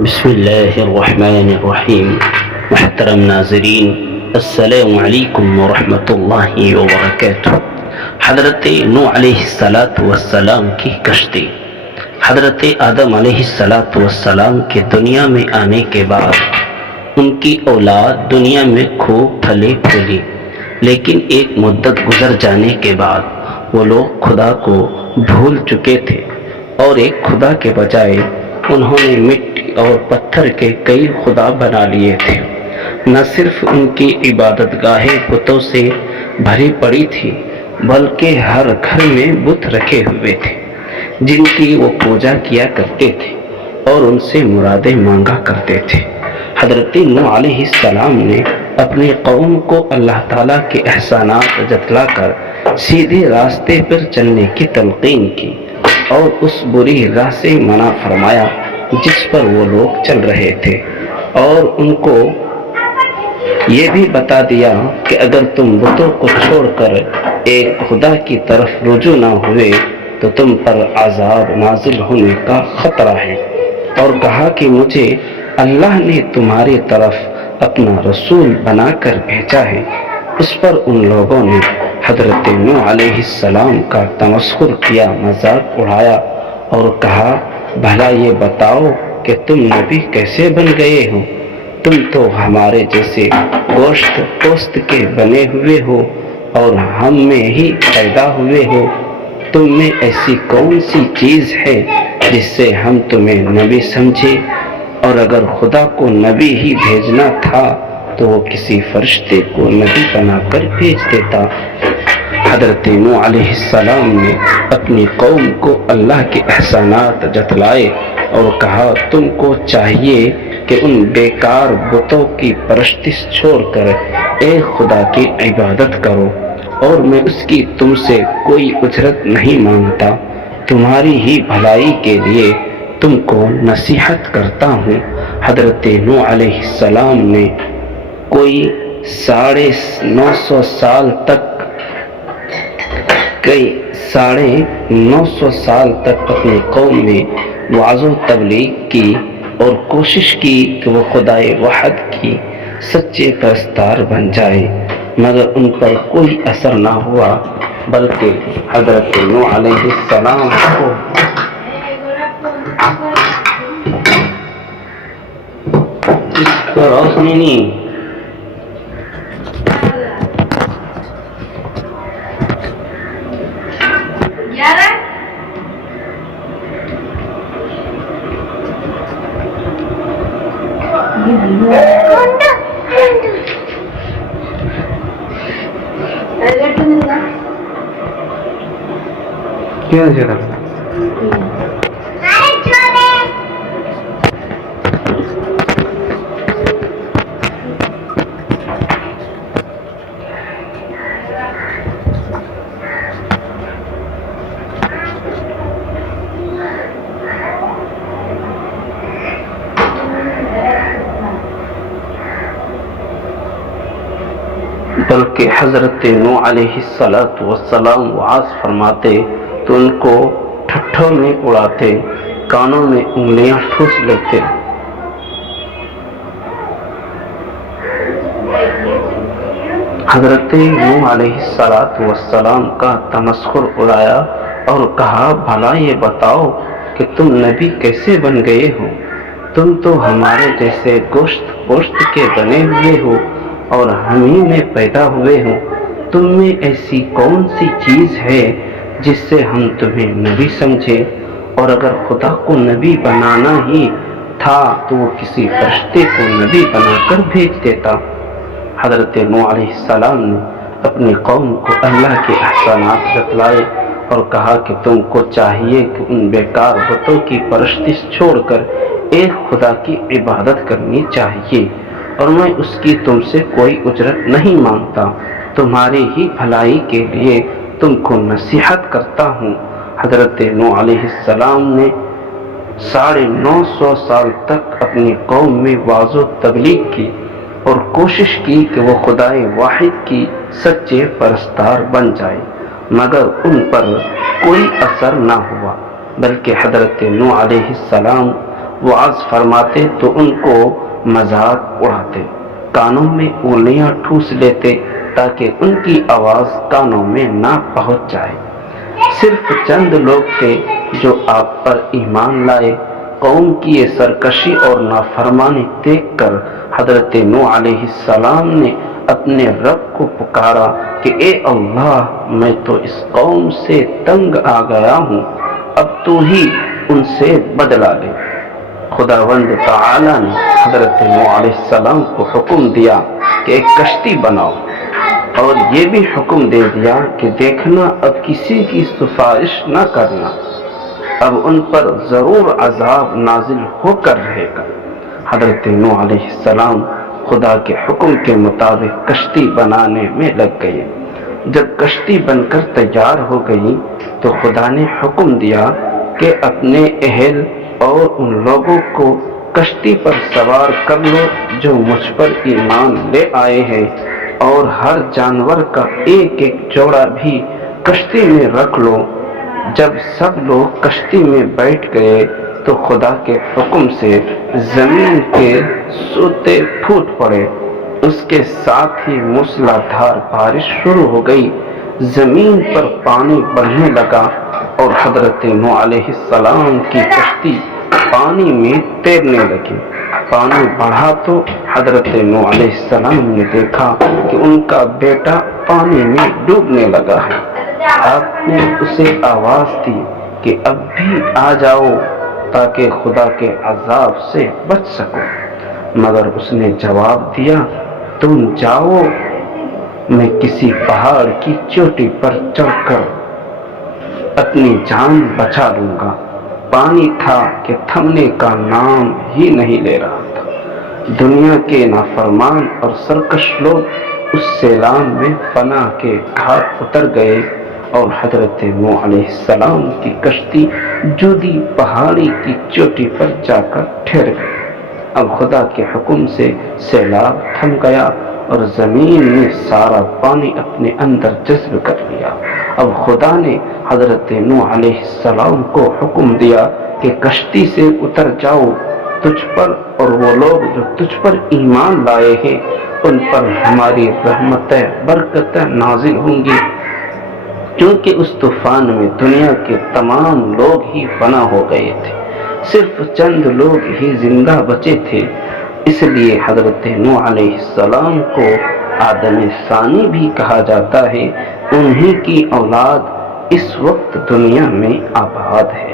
بسم اللہ الرحمن الرحیم. محترم ناظرین، السلام علیکم ورحمۃ اللہ وبرکاتہ. حضرت نوح علیہ السلام کی کشتی. حضرت آدم علیہ السلام کے دنیا میں آنے کے بعد ان کی اولاد دنیا میں خوب پھلی پھولی، لیکن ایک مدت گزر جانے کے بعد وہ لوگ خدا کو بھول چکے تھے اور ایک خدا کے بجائے انہوں نے مٹی اور پتھر کے کئی خدا بنا لیے تھے. نہ صرف ان کی عبادت گاہیں بتوں سے بھری پڑی تھی، بلکہ ہر گھر میں بت رکھے ہوئے تھے جن کی وہ پوجا کیا کرتے تھے اور ان سے مرادیں مانگا کرتے تھے. حضرت نوح علیہ السلام نے اپنی قوم کو اللہ تعالیٰ کے احسانات جتلا کر سیدھے راستے پر چلنے کی تلقین کی اور اس بری راہ سے منع فرمایا جس پر وہ لوگ چل رہے تھے، اور ان کو یہ بھی بتا دیا کہ اگر تم بتوں کو چھوڑ کر ایک خدا کی طرف رجوع نہ ہوئے تو تم پر عذاب نازل ہونے کا خطرہ ہے، اور کہا کہ مجھے اللہ نے تمہاری طرف اپنا رسول بنا کر بھیجا ہے. اس پر ان لوگوں نے حضرت نوح علیہ السلام کا تمسخر کیا، مذاق اڑایا اور کہا بھلا یہ بتاؤ کہ تم نبی کیسے بن گئے ہو؟ تم تو ہمارے جیسے گوشت پوست کے بنے ہوئے ہو اور ہم میں ہی پیدا ہوئے ہو. تم میں ایسی کون سی چیز ہے جس سے ہم تمہیں نبی سمجھے؟ اور اگر خدا کو نبی ہی بھیجنا تھا تو وہ کسی فرشتے کو نبی بنا کر بھیج دیتا. حضرت نوح علیہ السلام نے اپنی قوم کو اللہ کے احسانات جتلائے اور کہا تم کو چاہیے کہ ان بیکار بتوں کی پرستش چھوڑ کر ایک خدا کی عبادت کرو، اور میں اس کی تم سے کوئی اجرت نہیں مانگتا. تمہاری ہی بھلائی کے لیے تم کو نصیحت کرتا ہوں. حضرت نوح علیہ السلام نے کوئی 950 سال تک اپنی قوم میں وعظ و تبلیغ کی اور کوشش کی کہ وہ خدائے واحد کی سچے پرستار بن جائے، مگر ان پر کوئی اثر نہ ہوا، بلکہ حضرت نوح علیہ السلام کو اس پر روشنی نہیں کیا چلا بلکہ حضرت نوح علیہ السلام وعظ فرماتے تو ان کو ٹھٹھوں میں اڑاتے، کانوں میں انگلیاں ٹھوس لیتے. حضرت نوح علیہ السلام کا تمسخر اڑایا اور کہا بھلا یہ بتاؤ کہ تم نبی کیسے بن گئے ہو؟ تم تو ہمارے جیسے گوشت پوشت کے بنے ہوئے ہو اور ہم ہی میں پیدا ہوئے ہوں. تم میں ایسی کون سی چیز ہے جس سے ہم تمہیں نبی سمجھے؟ اور اگر خدا کو نبی بنانا ہی تھا تو وہ کسی فرشتے کو نبی بنا کر بھیج دیتا. حضرت نوح علیہ السلام نے اپنی قوم کو اللہ کے احسانات جتلائے اور کہا کہ تم کو چاہیے کہ ان بیکار بتوں کی پرستش چھوڑ کر ایک خدا کی عبادت کرنی چاہیے، اور میں اس کی تم سے کوئی اجرت نہیں مانگتا. تمہاری ہی بھلائی کے لیے تم کو نصیحت کرتا ہوں. حضرت نوح علیہ السلام نے 950 سال تک اپنی قوم میں وعظ و تبلیغ کی اور کوشش کی کہ وہ خدائے واحد کی سچے پرستار بن جائے، مگر ان پر کوئی اثر نہ ہوا، بلکہ حضرت نوح علیہ السلام وعظ فرماتے تو ان کو مذاق اڑاتے، کانوں میں انگلیاں ٹھوس لیتے تاکہ ان کی آواز کانوں میں نہ پہنچ جائے۔ صرف چند لوگ تھے جو آپ پر ایمان لائے۔ قوم کی یہ سرکشی اور نافرمانی دیکھ کر حضرت نوح علیہ السلام نے اپنے رب کو پکارا کہ اے اللہ، میں تو اس قوم سے تنگ آ گیا ہوں، اب تو ہی ان سے بدلہ لے۔ خداوند تعالی نے حضرت نوح علیہ السلام کو حکم دیا کہ ایک کشتی بناؤ، اور یہ بھی حکم دے دیا کہ دیکھنا اب کسی کی سفارش نہ کرنا، اب ان پر ضرور عذاب نازل ہو کر رہے گا۔ حضرت نوح علیہ السلام خدا کے حکم کے مطابق کشتی بنانے میں لگ گئے۔ جب کشتی بن کر تیار ہو گئی تو خدا نے حکم دیا کہ اپنے اہل اور ان لوگوں کو کشتی پر سوار کر لو جو مجھ پر ایمان لے آئے ہیں، اور ہر جانور کا ایک ایک جوڑا بھی کشتی میں رکھ لو۔ جب سب لوگ کشتی میں بیٹھ گئے تو خدا کے حکم سے زمین کے سوتے پھوٹ پڑے، اس کے ساتھ ہی موسلادھار بارش شروع ہو گئی، زمین پر پانی بڑھنے لگا اور حضرت نوح علیہ السلام کی کشتی پانی میں تیرنے لگی۔ پانی بڑھا تو حضرت نوح علیہ السلام نے دیکھا کہ ان کا بیٹا پانی میں ڈوبنے لگا ہے۔ آپ نے اسے آواز دی کہ اب بھی آ جاؤ تاکہ خدا کے عذاب سے بچ سکو، مگر اس نے جواب دیا تم جاؤ، میں کسی پہاڑ کی چوٹی پر چڑھ کر اپنی جان بچا لوں گا۔ پانی تھا کہ تھمنے کا نام ہی نہیں لے رہا تھا۔ دنیا کے نافرمان اور سرکش لوگ اس سیلاب میں فنا کے گھاٹ اتر گئے اور حضرت نوح علیہ السلام کی کشتی جودی پہاڑی کی چوٹی پر جا کر ٹھہر گئی۔ اب خدا کے حکم سے سیلاب تھم گیا اور زمین نے سارا پانی اپنے اندر جذب کر لیا۔ اب خدا نے حضرت نوح علیہ السلام کو حکم دیا کہ کشتی سے اتر جاؤ، تجھ پر اور وہ لوگ جو تجھ پر ایمان لائے ہیں ان پر ہماری رحمتیں برکتیں نازل ہوں گی، کیونکہ اس طوفان میں دنیا کے تمام لوگ ہی فنا ہو گئے تھے، صرف چند لوگ ہی زندہ بچے تھے۔ اس لیے حضرت نوح علیہ السلام کو آدم ثانی بھی کہا جاتا ہے، انہی کی اولاد اس وقت دنیا میں آباد ہے۔